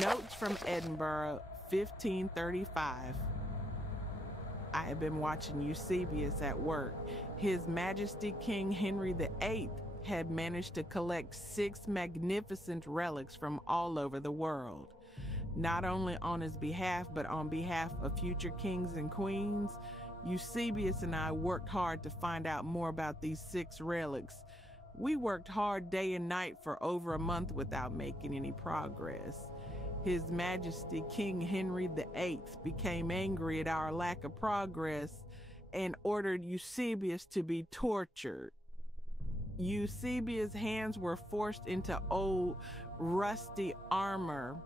Notes from Edinburgh, 1535. I had been watching Eusebius at work. His Majesty King Henry VIII had managed to collect 6 magnificent relics from all over the world. Not only on his behalf, but on behalf of future kings and queens, Eusebius and I worked hard to find out more about these 6 relics. We worked hard day and night for over a month without making any progress. His Majesty King Henry VIII became angry at our lack of progress and ordered Eusebius to be tortured. Eusebius' hands were forced into old, rusty armor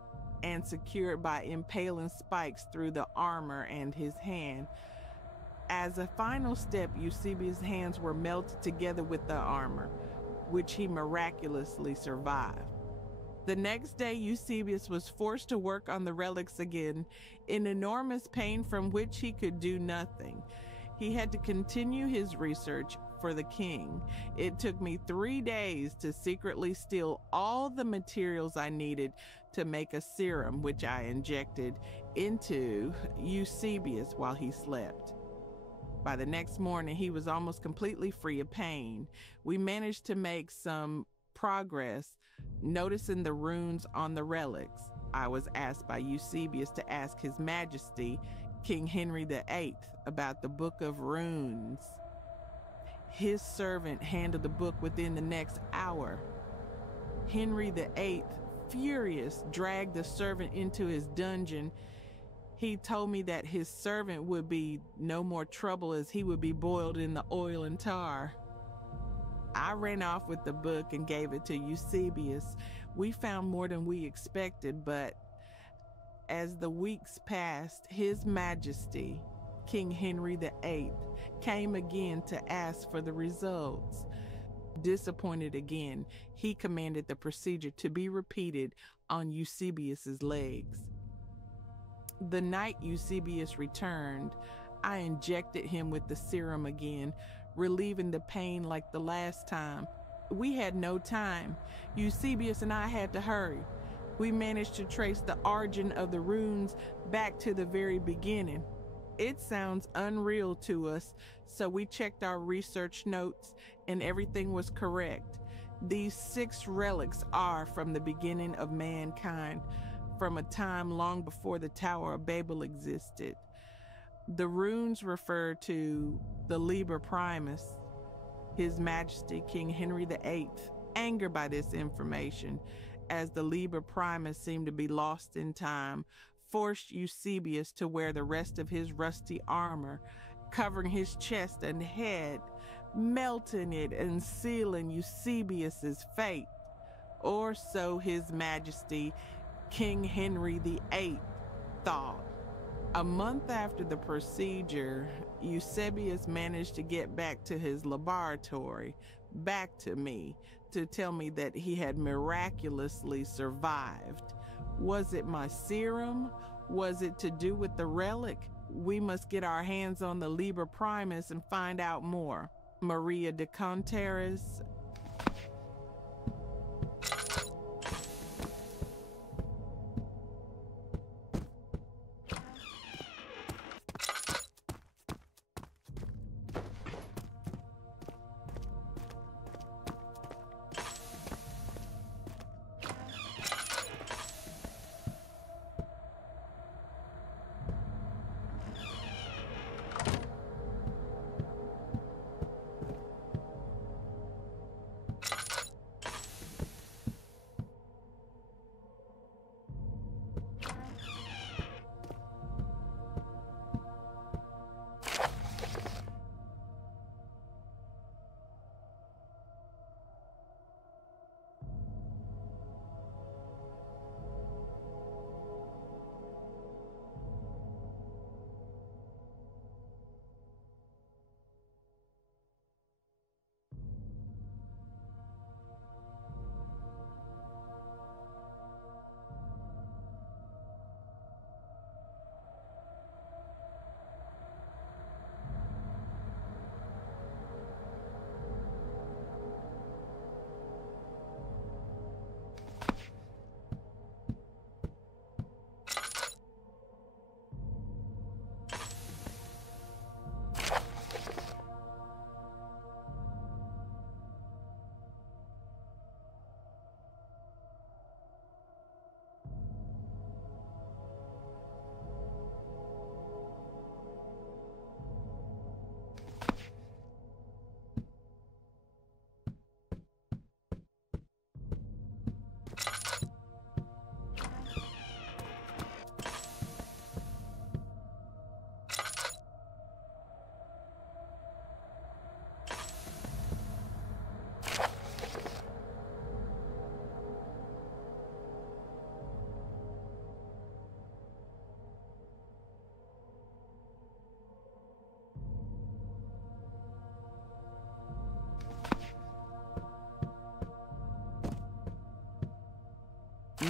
and secured by impaling spikes through the armor and his hand. As a final step, Eusebius' hands were melted together with the armor, which he miraculously survived. The next day, Eusebius was forced to work on the relics again, in enormous pain from which he could do nothing. He had to continue his research for the king. It took me 3 days to secretly steal all the materials I needed to make a serum, which I injected into Eusebius while he slept. By the next morning, he was almost completely free of pain. We managed to make some progress, noticing the runes on the relics. I was asked by Eusebius to ask His Majesty, King Henry VIII, about the Book of Runes. His servant handled the book within the next hour. Henry VIII, furious, dragged the servant into his dungeon. He told me that his servant would be no more trouble as he would be boiled in the oil and tar. I ran off with the book and gave it to Eusebius. We found more than we expected, but as the weeks passed, His Majesty, King Henry VIII, came again to ask for the results. Disappointed again, he commanded the procedure to be repeated on Eusebius's legs. The night Eusebius returned, I injected him with the serum again, relieving the pain like the last time. We had no time. Eusebius and I had to hurry. We managed to trace the origin of the runes back to the very beginning. It sounds unreal to us, so we checked our research notes and everything was correct. These 6 relics are from the beginning of mankind, from a time long before the Tower of Babel existed. The runes refer to the Liber Primus. His Majesty King Henry VIII, angered by this information, as the Liber Primus seemed to be lost in time, forced Eusebius to wear the rest of his rusty armor, covering his chest and head, melting it and sealing Eusebius's fate. Or so His Majesty King Henry VIII thought. A month after the procedure, Eusebius managed to get back to his laboratory, back to me, to tell me that he had miraculously survived. Was it my serum? Was it to do with the relic? We must get our hands on the Liber Primus and find out more. Maria de Contares.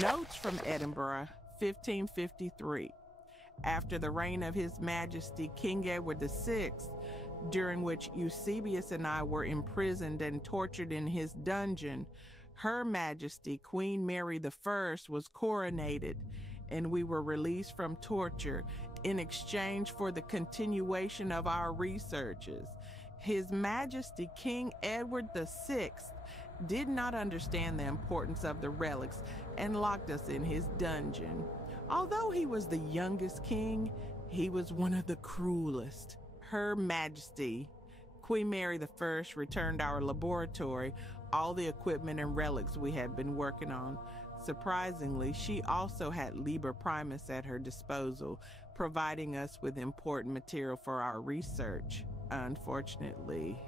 Notes from Edinburgh, 1553. After the reign of His Majesty King Edward VI, during which Eusebius and I were imprisoned and tortured in his dungeon, Her Majesty Queen Mary I was coronated, and we were released from torture in exchange for the continuation of our researches. His Majesty King Edward VI did not understand the importance of the relics and locked us in his dungeon. Although he was the youngest king, he was one of the cruelest. Her Majesty Queen Mary I returned our laboratory all the equipment and relics we had been working on. Surprisingly, she also had Liber Primus at her disposal, providing us with important material for our research. Unfortunately,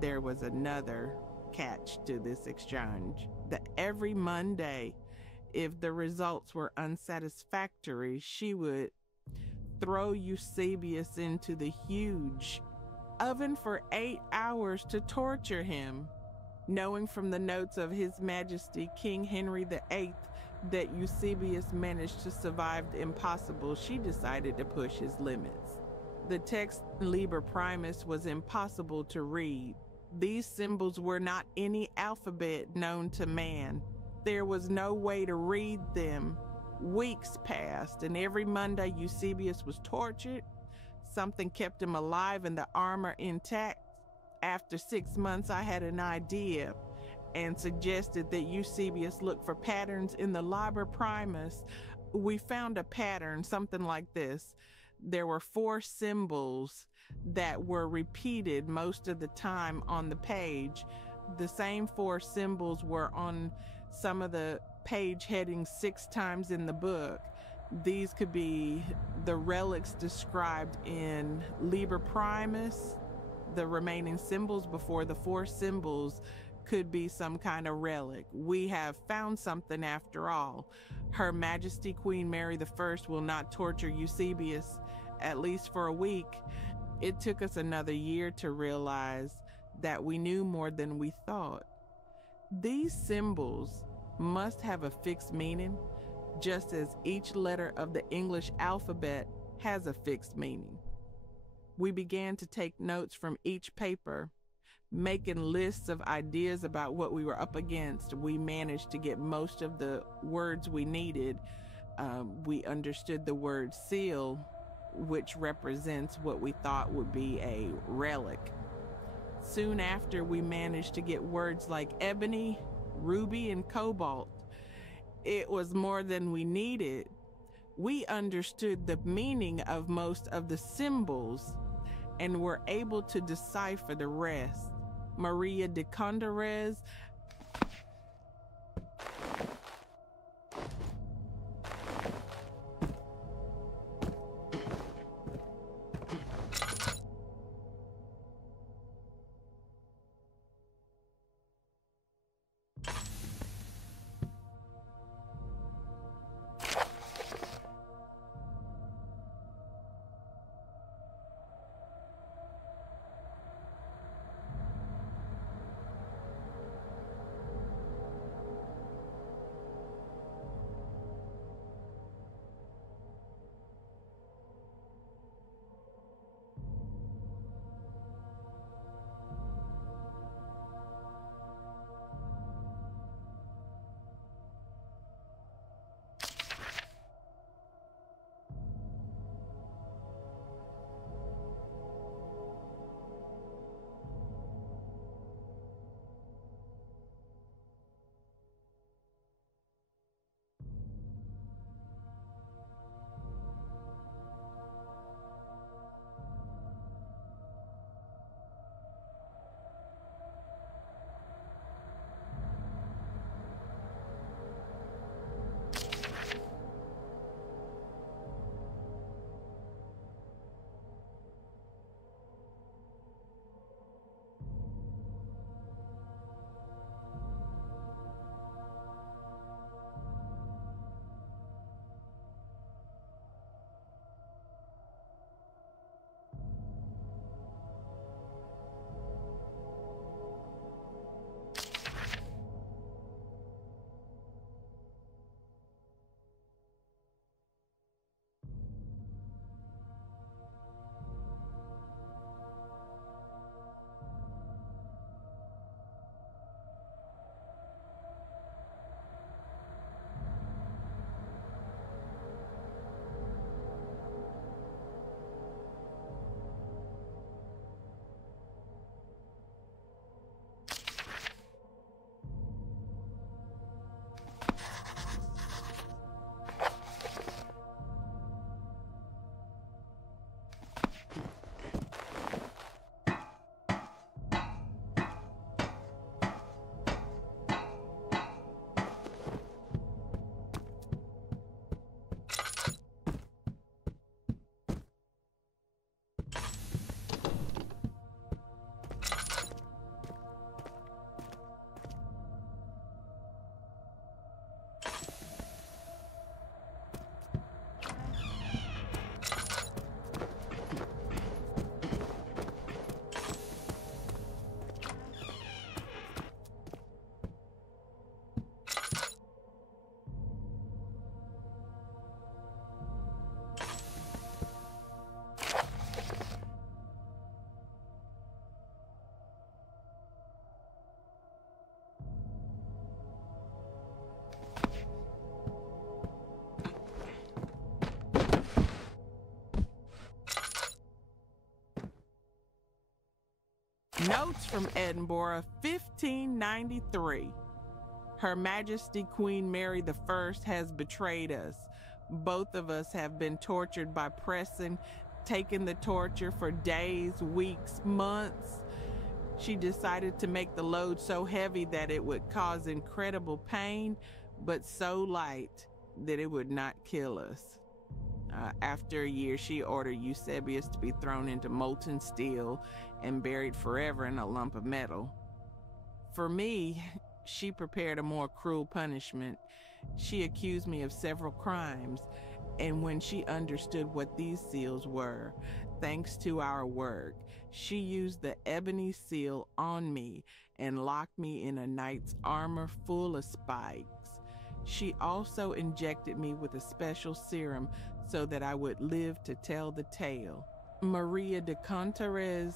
there was another catch to this exchange. That every Monday, if the results were unsatisfactory, she would throw Eusebius into the huge oven for 8 hours to torture him. Knowing from the notes of His Majesty King Henry VIII that Eusebius managed to survive the impossible, she decided to push his limits. The text Liber Primus was impossible to read. These symbols were not any alphabet known to man. There was no way to read them. Weeks passed, and every Monday Eusebius was tortured. Something kept him alive and the armor intact. After 6 months, I had an idea and suggested that Eusebius look for patterns in the Liber Primus. We found a pattern, something like this. There were 4 symbols that were repeated most of the time on the page. The same 4 symbols were on some of the page headings 6 times in the book. These could be the relics described in Liber Primus. The remaining symbols before the 4 symbols could be some kind of relic. We have found something after all. Her Majesty Queen Mary I will not torture Eusebius, at least for a week. It took us another year to realize that we knew more than we thought. These symbols must have a fixed meaning, just as each letter of the English alphabet has a fixed meaning. We began to take notes from each paper, making lists of ideas about what we were up against. We managed to get most of the words we needed. We understood the word seal, which represents what we thought would be a relic. Soon after, we managed to get words like ebony, ruby, and cobalt. It was more than we needed. We understood the meaning of most of the symbols and were able to decipher the rest. Maria de Condorcet Notes from Edinburgh, 1593. Her Majesty Queen Mary I has betrayed us. Both of us have been tortured by Preston, taking the torture for days, weeks, months. She decided to make the load so heavy that it would cause incredible pain, but so light that it would not kill us. After a year, she ordered Eusebius to be thrown into molten steel and buried forever in a lump of metal. For me, she prepared a more cruel punishment. She accused me of several crimes, and when she understood what these seals were, thanks to our work, she used the ebony seal on me and locked me in a knight's armor full of spikes. She also injected me with a special serum so that I would live to tell the tale. Maria de Cantares